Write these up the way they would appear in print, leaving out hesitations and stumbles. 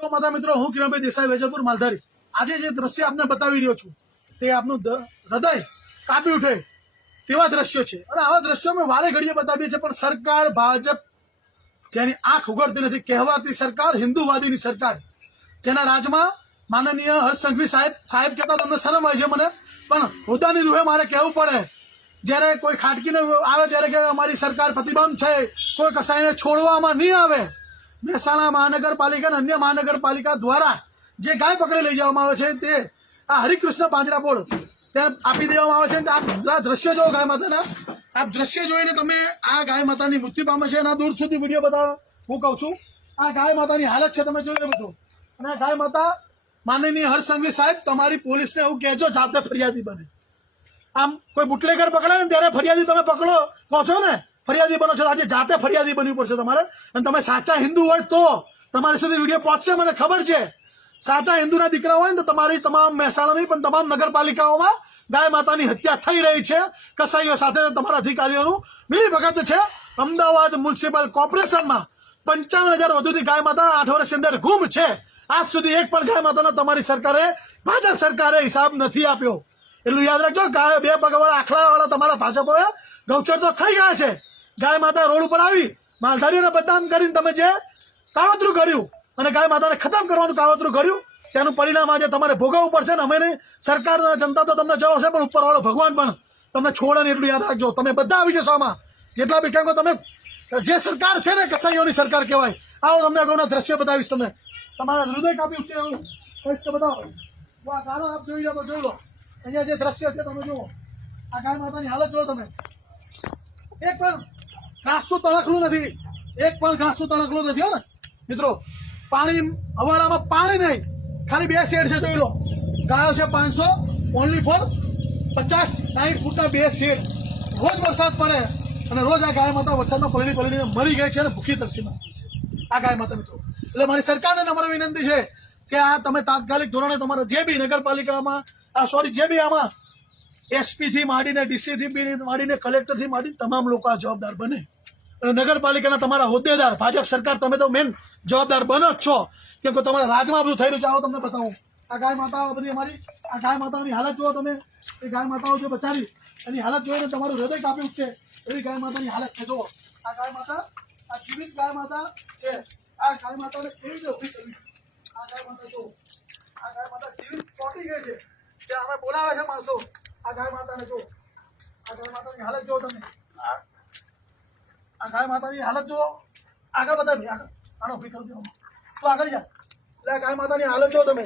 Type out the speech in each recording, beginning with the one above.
માતા મિત્રો, હું કિરણભાઈ દેસાઈ, વેજલપુર, માલધારી. આજે જે દ્રશ્ય આપને બતાવી રહ્યો છું તે આપનું હૃદય કાપી ઉઠે તેવા દ્રશ્યો છે. અને આવા દ્રશ્યો અમે વારે ઘડીએ બતાવીએ છીએ, પણ સરકાર ભાજપ જેની આંખ ઉઘડતી નથી, કહેવાતી સરકાર હિન્દુવાદીની સરકાર, જેના રાજમાં માનનીય હર્ષ સંઘવી સાહેબ કહેતા તમને શરમ હોય છે મને, પણ હોદ્દાની રૂહે મારે કહેવું પડે. જ્યારે કોઈ ખાટકીને આવે ત્યારે કે અમારી સરકાર પ્રતિબંધ છે, કોઈ કસાઈને છોડવામાં નહીં આવે. મહેસાણા મહાનગરપાલિકા અને અન્ય મહાનગરપાલિકા દ્વારા જે ગાય પકડી લઈ જવામાં આવે છે તે આ હરિકૃષ્ણ પાંજરાપોળ ત્યાં આપી દેવામાં આવે છે. આ દ્રશ્ય જો ગાય માતાના, આ દ્રશ્ય જોઈને તમે આ ગાય માતાની મૃત્યુ પામે છે. એના દૂર સુધી વિડીયો બતાવો. હું કહું છું આ ગાય માતાની હાલત છે, તમે જોઈ લો બધું. અને ગાય માતા માનનીય હર્ષ સંઘવી સાહેબ, તમારી પોલીસને એવું કહેજો જાતે ફરિયાદી બને. આમ કોઈ બુટલેગર પકડે ને ત્યારે ફરિયાદી તમે પકડો કહો છો ને, ફરિયાદી બનો છો. આજે જાતે ફરિયાદી બનવું પડશે તમારે. અને તમે સાચા હિન્દુ હોય તો તમારી સુધી વિડીયો પહોંચશે, મને ખબર છે. સાચા હિન્દુના દીકરા હોય ને તો તમારી તમામ મહેસાણા નહીં પણ તમામ નગરપાલિકાઓમાં ગાય માતાની હત્યા થઈ રહી છે. કસાઈઓ સાથે તમારા અધિકારીઓનું મિલીભગત છે. અમદાવાદ મ્યુનિસિપલ કોર્પોરેશનમાં 55,000 વધુથી ગાય માતા 8 વર્ષની અંદર ગુમ છે. આજ સુધી એક પણ ગાય માતાનો તમારી સરકારે, ભાજપ સરકારે હિસાબ નથી આપ્યો. એટલું યાદ રાખજો. ગાય બે પગવાળા આખલાવાળા તમારા ભાજપોએ ગૌચર તો ખાઈ ગયા છે. ગાય માતા રોડ ઉપર આવી માલધારીઓને બદનામ કરીને તમે જે કાવતરું કર્યું અને ગાય માતાને ખતમ કરવાનું કાવતરું કર્યું, તેનું પરિણામ આજે તમારે ભોગવવું પડશે. ને અમે નહીં, સરકાર જનતા તો તમને જવાબ છે, પણ ઉપરવાળો ભગવાન પણ તમને છોડે ને. એટલું યાદ રાખજો. તમે બધા આવી જશો આમાં, જેટલા બી કેમ તમે જે સરકાર છે ને કસાઈઓની સરકાર કહેવાય. આવો તમને અગાઉના દ્રશ્ય બતાવીશ. તમે તમારા હૃદય કાપી ઉઠશે એવું કહીશ તો બતાવો. આ ગાળો આપ જોઈ લો તો જોઈ લો. અહીંયા જે દ્રશ્ય છે તમે જુઓ. આ ગાય માતાની હાલત જુઓ તમે. એક પણ ઘાસનું તણખલું નથી, એક પણ ઘાસનું તણખલું નથી. હો ને મિત્રો, પાણી હવાડામાં પાણી નહીં, ખાલી 2 શેડ છે. જોઈ લો. ગાયો છે 500, ઓનલી ફોર 50-60 ફૂટના 2 શેડ. રોજ વરસાદ પડે અને રોજ આ ગાય માતા વરસાદમાં પલળીને મરી ગઈ છે અને ભૂખી તરસી મરી ગઈ છે આ ગાય માતા મિત્રો. એટલે મારી સરકારને નમ્ર વિનંતી છે કે આ તમે તાત્કાલિક ધોરણે તમારા જે બી નગરપાલિકામાં જે બી આમાં એસપી થી માંડીને ડીસી થી માંડીને કલેક્ટર થી માંડીને તમામ લોકો આ જવાબદાર બને. અને નગરપાલિકાના તમારા હોદ્દેદાર, ભાજપ સરકાર, તમે તો મેન જવાબદાર બનો જ છો. કેમ કે તમારા રાજમાં બધું થઈ રહ્યું છે. આવો તમને બતાવું. આ ગાય માતાઓ બધી અમારી, આ ગાય માતાઓની હાલત જુઓ તમે. એ ગાય માતાઓ છે બચારી, એની હાલત જોઈને તમારું હૃદય કાપી ઉઠશે એવી ગાય માતાની હાલત છે. જુઓ આ ગાય માતા, આ જીવિત ગાય માતા છે. આ ગાય માતાને કેવી રીતે ઉભી કરવી? આ ગાય માતા જુઓ, આ ગાય માતા જીવિત ચોંટી ગઈ છે. જે અમે બોલાવે છે માણસો, આ ગાય માતાને જુઓ. આ ગાય માતાની હાલત જુઓ તમે. આ ગાય માતાની હાલત જુઓ. આગળ બધા આગળ આનો ઉભી કરી દો તો આગળ જા. એટલે આ ગાય માતાની હાલત જુઓ તમે.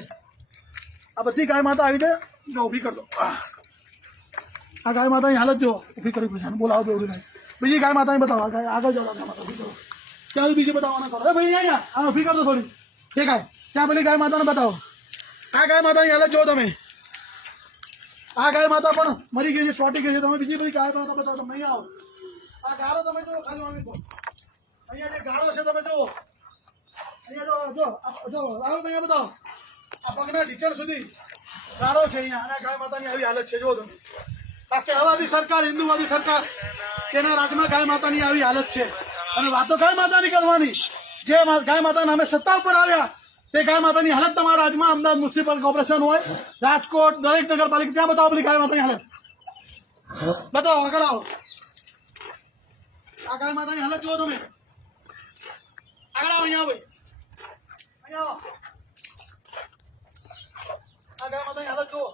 આ બધી ગાય માતા આવી છે, ઉભી કરી દો. આ ગાય માતાની હાલત જુઓ, ઉભી કરી દો. બોલાવો દો નહીં. બીજી ગાય માતાની બતાવો. આ ગાય આગળ જાઓ. ગાય માતા ઉભી કરો. ત્યાં બીજી બતાવવાના કરો. અરે ભાઈ અહીંયા આ ઉભી કરી દો થોડી. એ ગાય ત્યાં પેલી ગાય માતાને બતાવો. આ ગાય માતાની હાલત જુઓ તમે. આ ગાય માતા પણ મરી ગઈ છે, ચોંટી ગઈ છે. તમે બીજી બધી ગાય માતા બતાવો. તમે અહીંયા આવો. આ ગાળો તમે જુઓ ખાલી આવી છો. અહીંયા જે ગાળો છે તમે જુઓ. અહીંયા જો આવો અહીંયા બતાવો. આ પગના ઢીચણ સુધી ગાળો છે અહીંયા. અને ગાય માતાની આવી હાલત છે. જુઓ તમે. આ કહેવાતી સરકાર, હિન્દુવાદી સરકાર, તેના રાજમાં ગાય માતાની આવી હાલત છે. અને વાતો ગાય માતાની કરવાની. જે ગાય માતા નામે સત્તા ઉપર આવ્યા તે ગાય માતાની હાલત તમારા રાજમાં, અમદાવાદ મ્યુનિસિપલ કોર્પોરેશન હોય, રાજકોટ, દરેક નગરપાલિકા, ત્યાં બતાવો પેલી ગાય માતાની હાલત. બતાવો, આગળ આવો. આ ગાય માતાની હાલત જુઓ તમે. આગળ આવો. અહીંયા ભાઈ, અહીંયા આવો. આ ગાય માતાની હાલત જુઓ.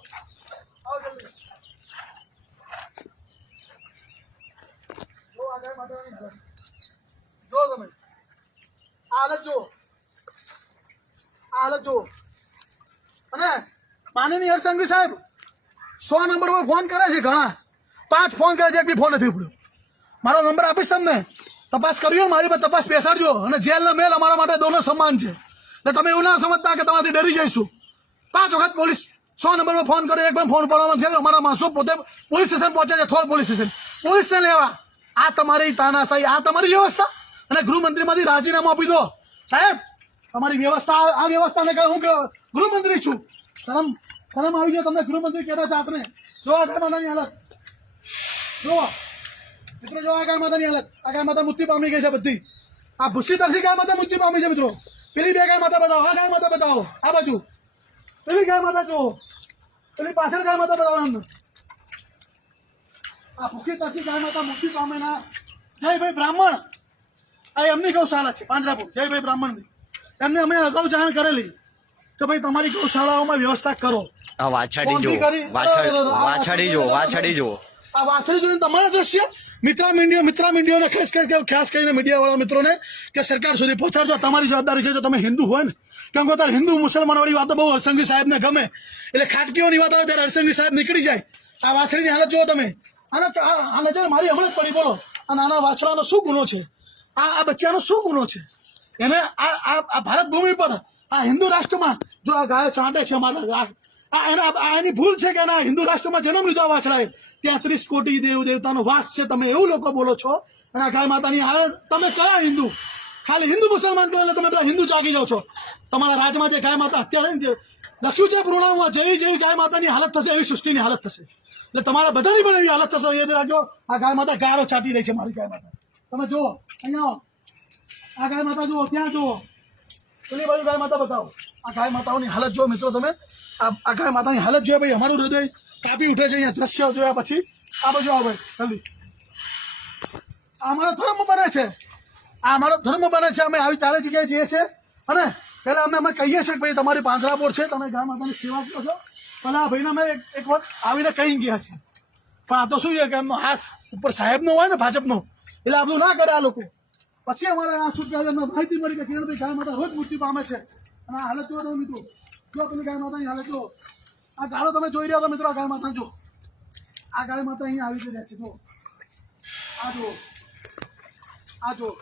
આવો જલ્દી. જો આ ગાય માતાની હાલત જુઓ તમે. આ હાલત જુઓ. આ હાલત જુઓ. અને માનનીય હર્ષ સંઘવી સાહેબ 100 નંબર પર ફોન કરે છે. ઘણા 5 ફોન કરે છે, એક બી ફોન નથી ઉપડ્યો. મારો નંબર આપીશ તમને, તપાસ કરવી હોય મારી પર તપાસ બેસાડજો. અને જેલ ને મેલ અમારા માટે દોનો સમાન છે. એટલે તમે એવું ના સમજતા કે તમારાથી ડરી જઈશું. 5 વખત પોલીસ 100 નંબર પર ફોન કર્યો, એક પણ ફોન પડવામાં થયો. અમારા માણસો પોતે પોલીસ સ્ટેશન પહોંચે છે, થોડ પોલીસ સ્ટેશન. પોલીસને લેવા આ તમારી તાનાશાહી, આ તમારી વ્યવસ્થા. અને ગૃહમંત્રીમાંથી રાજીનામું આપી દો સાહેબ. તમારી વ્યવસ્થા, આ વ્યવસ્થાને કહે હું ગૃહમંત્રી છું. શરમ આવી ગયો તમને ગૃહમંત્રી કહેતા છે આપણે. જો આ ગાય માતાની હાલત જુઓ મિત્રો. જો આ ગાય માતાની હાલત. આ ગાય માતા મૃત્યુ પામી ગઈ છે બધી. આ ભૂસી તરસી ગાય માતા મૃત્યુ પામી છે મિત્રો. પેલી બે ગાય માતા બતાવો, આ ગાય માતા બતાવો, આ બાજુ પેલી ગાય માતા જુઓ, પેલી પાછળ ગાય માતા બતાવો એમને. આ ભૂખી તરસી ગાય માતા મુક્તિ પામે ના જયભાઈ બ્રાહ્મણ, આ એમની ગૌશાળા છે પાંજરાપુર, જયભાઈ બ્રાહ્મણની. એમને અમે અગાઉ જાણ કરેલી કે ભાઈ તમારી ગૌશાળાઓમાં વ્યવસ્થા કરો. આ વાછડી જો, વાછડી જો, વાછડી જો, આ વાછડી જોઈને તમારા દ્રશ્ય મિત્રા મીડિયાને ખાસ કરીને મીડિયા વાળા મિત્રોને કે સરકાર સુધી પહોંચાડજો. તમારી જવાબદારી છે. જો તમે હિન્દુ હોય ને, કેમ કે અત્યારે હિન્દુ મુસલમાન વાળી વાતો બહુ હરસંઘવી સાહેબને ગમે, એટલે ખાટકીઓની વાત આવે ત્યારે હરસંઘવી સાહેબ નીકળી જાય. આ વાછડીની હાલત જુઓ તમે, આ નજર મારી હમણાં જ પડી. બોલો આ નાના વાછડાનો શું ગુનો છે? આ બચ્ચાનો શું ગુનો છે? એને આ ભારત ભૂમિ પર આ હિન્દુ રાષ્ટ્રમાં જો આ ગાય ચાંટે છે મારા, એની ભૂલ છે કે એના હિન્દુ રાષ્ટ્રમાં જન્મ લીધો આ વાછડાએ. 33 કોટી દેવ દેવતાનો વાસ છે. તમે એવું લોકો બોલો છો અને આ ગાય માતાની હાલે તમે કયા હિન્દુ? ખાલી હિન્દુ મુસલમાન કરે તમે બધા હિન્દુ જાગી જાઓ છો. તમારા રાજમાં જે ગાય માતા અત્યારે જે લખ્યું છે પુરાણમાં, જેવી ગાય માતાની હાલત થશે એવી સૃષ્ટિની હાલત થશે. એટલે તમારા બધાની પણ એવી હાલત થશે. યાદ રાખજો. આ ગાય માતા ગાળો છાંટી રહી છે. મારી ગાય માતા તમે જુઓ, અહીંયા આ ગાય માતા જુઓ, ત્યાં જુઓ, પેલી બાજુ ગાય માતા બતાવો. આ ગાય માતાઓની હાલત જુઓ મિત્રો તમે. આ ગાય માતાની હાલત જોઈએ ભાઈ, અમારું હૃદય કાપી ઉઠે છે અહીંયા દ્રશ્ય જોયા પછી. આ બાજુ આવો ભાઈ જલ્દી. આ અમારો ધર્મ બને છે, આ અમારો ધર્મ બને છે. અમે આવી ચારે જગ્યાએ જઈએ છીએ અને પહેલા અમે કહીએ છીએ કે ભાઈ તમારી પાંજરાપોળ છે, તમે ગાય માતાની સેવા કરો છો. પહેલા આ ભાઈને અમે એક વખત આવીને કહી ગયા છીએ, પણ આ તો શું છે કે એમનો હાથ ઉપર સાહેબનો હોય ને ભાજપનો, એટલે આ બધું ના કરે આ લોકો. પછી અમારે આ છૂટકા માહિતી મળી કે કિરણભાઈ ગાય માતા રોજ મૃત્યુ પામે છે. અને આ હાલત જોવો મિત્રો, જો તમે ગાય માતાની હાલત જો, આ ગાળો તમે જોઈ રહ્યા છો મિત્રો. આ ગાય માતા જો, આ ગાય માતા અહીંયા આવી રહ્યા છે. જો આ જુઓ, આ જુઓ,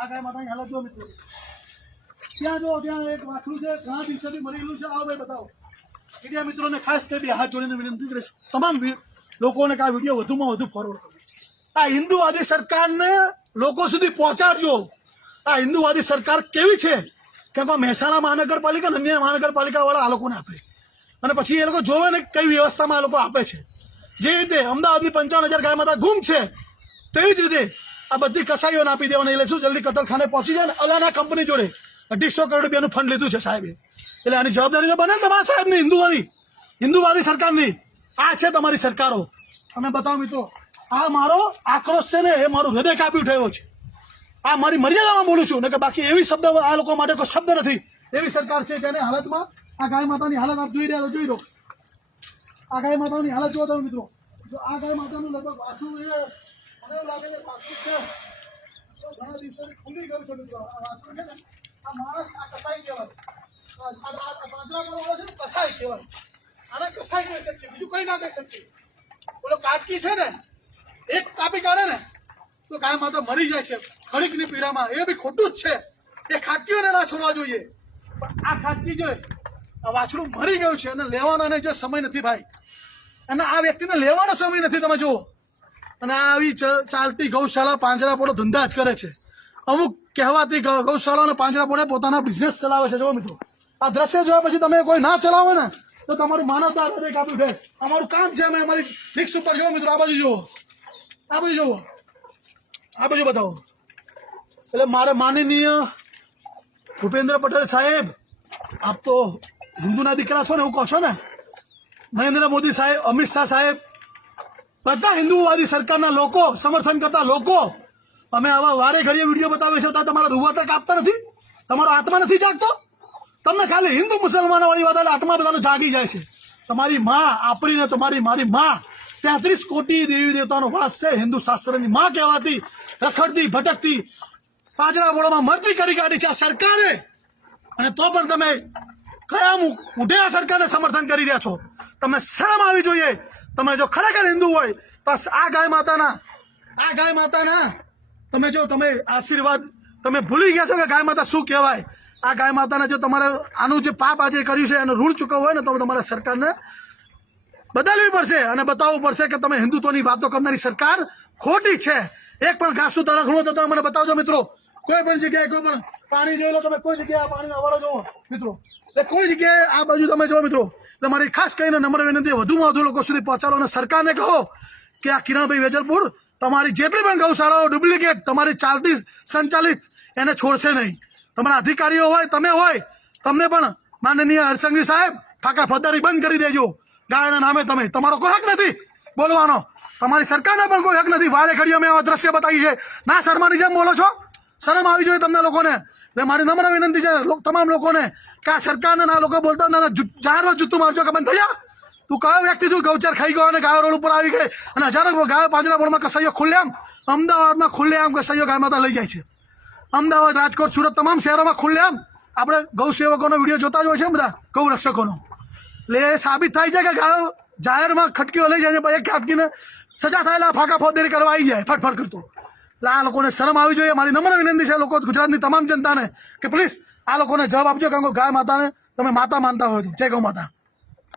આ ગાય માતાની હાલત જો મિત્રો. ત્યાં જો, ત્યાં એક વાછડું છે, ઘણા દિવસોથી મરેલું છે. આવો ભાઈ બતાવો. મીડિયા મિત્રોને ખાસ કરી હાથ જોડીને વિનંતી કરીશ, તમામ લોકોને કે આ વિડીયો વધુમાં વધુ ફોરવર્ડ કરો. આ હિન્દુવાદી સરકારને લોકો સુધી પહોંચાડજો. આ હિન્દુવાદી સરકાર કેવી છે કે મહેસાણા મહાનગરપાલિકા, અન્ય મહાનગરપાલિકા વાળા આ લોકોને આપે અને પછી એ લોકો જોવે ને કઈ વ્યવસ્થામાં આ લોકો આપે છે. જે રીતે અમદાવાદની 55,000 ગાય માતા ગુમ છે, તેવી જ રીતે આ બધી કસાઈઓને આપી દેવાની. એટલે શું જલ્દી કતલખાને પહોંચી જાય ને. અલાના કંપની જોડે 250 કરોડ રૂપિયાનું ફંડ લીધું છે સાહેબે. એટલે આની જવાબદારી તો બને તમારા સાહેબની, હિન્દુઓની, હિન્દુવાદી સરકારની. આ છે તમારી સરકારો. તમે બતાવો મિત્રો, આ મારો આક્રોશ છે ને, એ મારું હૃદય કાપી ઉઠાયો છે. આ મારી મર્યાદામાં બોલું છું ને, કે બાકી એવી શબ્દ આ લોકો માટે કોઈ શબ્દ નથી. એવી સરકાર છે જેને હાલતમાં આ ગાય માતાની હાલત આપ જોઈ રહ્યા છો. જોઈ લો આ ગાય માતાની હાલત જોવો તમે મિત્રો. જો આ ગાય માતાનું લગભગ વાસું મને એવું લાગે છે વાસું છે, ઘણા દિવસોથી ખુલ્લી ગયું છે મિત્રો. આ વાસું છે ને, આ માણસ આ કસાઈ કહેવાય. પાંજરાપોળ છે ને કસાઈ કહેવાય. આને કસાઈ કહી શકીએ, બીજું કઈ ના કહી શકીએ. બોલો કાટકી છે ને, એક કાપી કાઢે ને તો ગાય માતા મરી જાય છે ઘડીકની પીડામાં. એ બી ખોટું જ છે. એ ખાટકીઓને ના છોડવા જોઈએ. પણ આ ખાટકી જોઈએ, આ વાછડું મરી ગયું છે અને લેવાનો એને જે સમય નથી ભાઈ, અને આ વ્યક્તિને લેવાનો સમય નથી. તમે જુઓ, અને આ આવી ચાલતી ગૌશાળા પાંજરાપોળો ધંધા જ કરે છે. અમુક કહેવાતી ગૌશાળા અને પાંજરાપોળે પોતાના બિઝનેસ ચલાવે છે. જુઓ મિત્રો, આ દ્રશ્ય જોયા પછી તમે કોઈ ના ચલાવો ને તો તમારું માનવતા હૃદય કાપી ઉઠે. અમારું કામ છે, અમે અમારી રિક્સ ઉપર જુઓ મિત્રો. આ બાજુ જુઓ, આ બાજુ જુઓ, આ બાજુ બતાવો. એટલે મારે માનનીય ભૂપેન્દ્ર પટેલ સાહેબ, આપ તો હિન્દુના દીકરા છો ને, એવું કહો છો ને. નરેન્દ્ર મોદી સાહેબ, અમિત શાહ સાહેબ, બધા હિન્દુવાદી સરકારના લોકો, સમર્થન કરતા લોકો, અમે આવા વારે ઘડીએ વિડીયો બતાવે છે તો તમારા રૂવાટા કાપતા નથી? તમારો આત્મા નથી જાગતો? તમને ખાલી હિન્દુ મુસલમાનો વાળી વાત આત્મા બધાનો જાગી જાય છે. તમારી માં આપણી ને તમારી મારી માં 33 કોટી દેવી દેવતાનો વાસ છે. હિન્દુ શાસ્ત્રની માં કહેવાતી, રખડતી ભટકતી પાંજરાપોળોમાં મરતી કરી કાઢી છે આ સરકારે. અને તો પણ તમે કયા ઉઠે આ સરકારને સમર્થન કરી રહ્યા છો? તમને શરમ આવી જોઈએ. તમે જો ખરેખર હિન્દુ હોય તો આ ગાય માતાના તમે જો તમે આશીર્વાદ તમે ભૂલી ગયા છો કે ગાય માતા શું કહેવાય. આ ગાય માતાને જો તમારે આનું જે પાપ આજે કર્યું છે એનું ઋણ ચૂકવવું હોય ને તો તમારે સરકારને બદલવી પડશે અને બતાવવું પડશે કે તમે હિન્દુત્વની વાતો કરનારી સરકાર ખોટી છે. એક પણ ઘાસનું તરખણું તો તમે મને બતાવજો મિત્રો. કોઈ પણ જગ્યાએ કોઈ પણ પાણી જોઈ લો તમે, કોઈ જગ્યાએ પાણીનો અવાડો જોવો મિત્રો, એટલે કોઈ જગ્યાએ આ બાજુ તમે જો મિત્રો. એટલે મારી ખાસ કરીને નમ્ર વિનંતી, વધુમાં વધુ લોકો સુધી પહોંચાડો અને સરકારને કહો કે આ કિરણભાઈ વેજલપુર તમારી જેટલી પણ ગૌશાળાઓ ડુપ્લિકેટ તમારી ચાલતી સંચાલિત એને છોડશે નહીં. તમારા અધિકારીઓ હોય, તમે હોય, તમને પણ માનનીય હરસંઘવી સાહેબ ઠાકા ફોજદારી બંધ કરી દેજો. ગાયના નામે તમારો કોઈ હક નથી બોલવાનો. તમારી સરકારને પણ કોઈ હક નથી. વારે ઘડીએ અમે આવા દ્રશ્ય બતાવી છે. ના શર્માની જેમ બોલો છો? શરમ આવી જોઈએ તમને લોકોને. એટલે મારી નમ્ર વિનંતી છે તમામ લોકોને કે આ સરકારને આ લોકો બોલતા જાહેરમાં જૂતું મારજો કે બંધ થઈ જા. તું કયો વ્યક્તિ તું ગૌચર ખાઈ ગયો અને ગાયો રોડ ઉપર આવી ગઈ અને હજારો ગાયો પાંજરાપોળમાં કસાઈઓ ખુલ્લેઆમ, અમદાવાદમાં ખુલ્લેઆમ કસાઈઓ ગાય માતા લઈ જાય છે. અમદાવાદ, રાજકોટ, સુરત તમામ શહેરોમાં ખુલ્લેઆમ આપણે ગૌ સેવકોનો વિડીયો જોતા જ હોય છે બધા, ગૌ રક્ષકોનો. એટલે એ સાબિત થાય છે કે ગાયો જાહેરમાં ખટકીઓ લઈ જાય છે, એક ખાટકીને સજા થયેલા ફાંકા ફોજદારી કરવા આવી જાય ફટફટ કરતો. એટલે આ લોકોને શરમ આવી જોઈએ. મારી નમ્ર વિનંતી છે લોકો ગુજરાતની તમામ જનતાને કે પ્લીઝ આ લોકોને જવાબ આપજો, કારણ કે ગાય માતાને તમે માતા માનતા હોય તો. જય ગૌ માતા.